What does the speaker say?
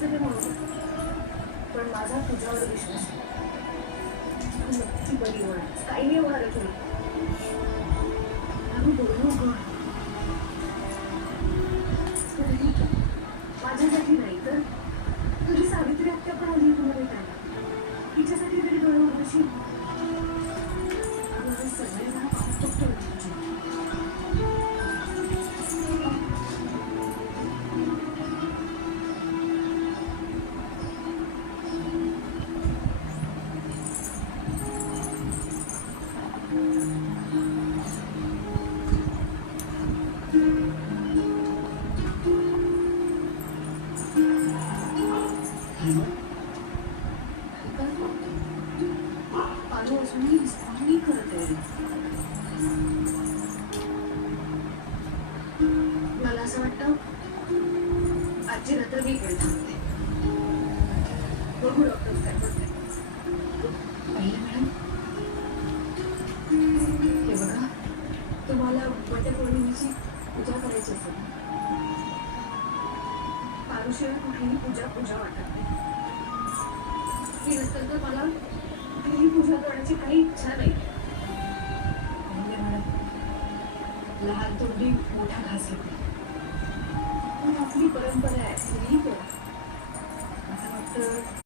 म्हणायचं ते म्हणू, पण माझा तुझ्यावर विश्वास आहे. तू नक्की बरी होणार, काही नाही होणार आहे तुला. आम्ही बोललो ग, तरीही माझ्यासाठी नाही तर तुझी सावित्री आत्या पण आली तुला भेटायला. तिच्यासाठी तरी डोळे उघडशील. अगं सगळेजण पाहत बघतोय तुझी. आलो असूनही रिस्पॉन्ड नाही करत आहे. मला असं वाटतं आजची रात्र मी इकडे थांबते. बघू डॉक्टर काय म्हणते. पहिलं मॅडम, हे बघा, तुम्हाला वटपौर्णिमेची पूजा करायची असेल, पारुशिवाय कुठलीही पूजा वाटत नाही. ही नसेल तर मला कुठलीही पूजा करण्याची काही इच्छा नाही. मॅडम, लहान तोंडी मोठा घास येते, पण आपली परंपरा आहे. मला वाटतं